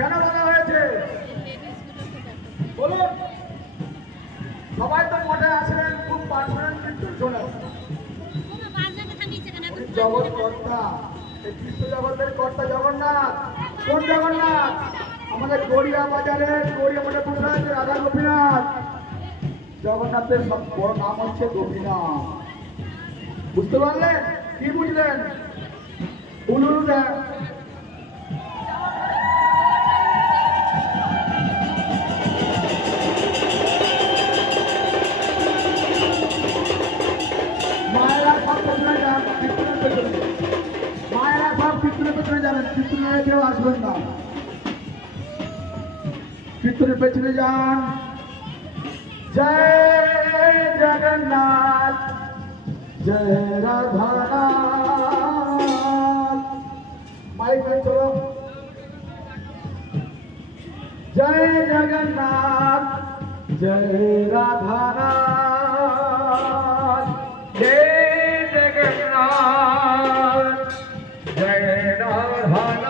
কেন বলা হয়েছে বলুন? সবাই তো মঠে আসেন, খুব পাঠবেন, কিন্তু শোনেন জগৎ কর্তা, এই বিশ্ব জগতের কর্তা জগন্নাথ। কোন জগন্নাথ? আমাদের গড়িয়া বাজারে গড়িয়া মঠে বসে আছে রাধা গোপীনাথ। জগন্নাথের সব বড় নাম হচ্ছে গোপীনাথ। বুঝতে পারলেন? কি বুঝলেন? উলুলু দেন। মায়েরা সব পেছনে যান, কীর্তনের পেছনে। মায়েরা সব কীর্তনের পেছনে যাবেন, কীর্তনের কেউ আসবেন না। কীর্তনের পেছনে যান। জয় জগন্নাথ, জয় রাধানাথ। মাইক চলো। জয় জগন্নাথ, জয় রাধানাথ, জয় জগন্নাথ, জয় রাধানাথ।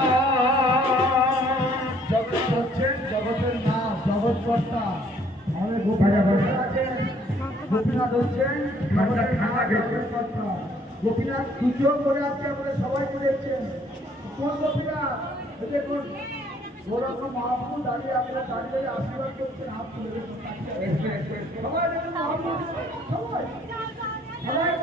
জগৎ হচ্ছেন জগতের নাম, জগৎ কর্তা। আমাদের গোপীনাথ আছেন, গোপীনাথ হচ্ছেন জগতের নাম, জগৎ কর্তা। গোপীনাথ পুজো করে আছে, আমাদের সবাইকে দেখছেন। কোন গোপীনাথ? দেখুন গোরক্ষা মহাপ্রভু দাঁড়িয়ে, আপনারা দাঁড়িয়ে আশীর্বাদ করছেন, হাত তুলে সবাই দেখুন, সবাই সবাই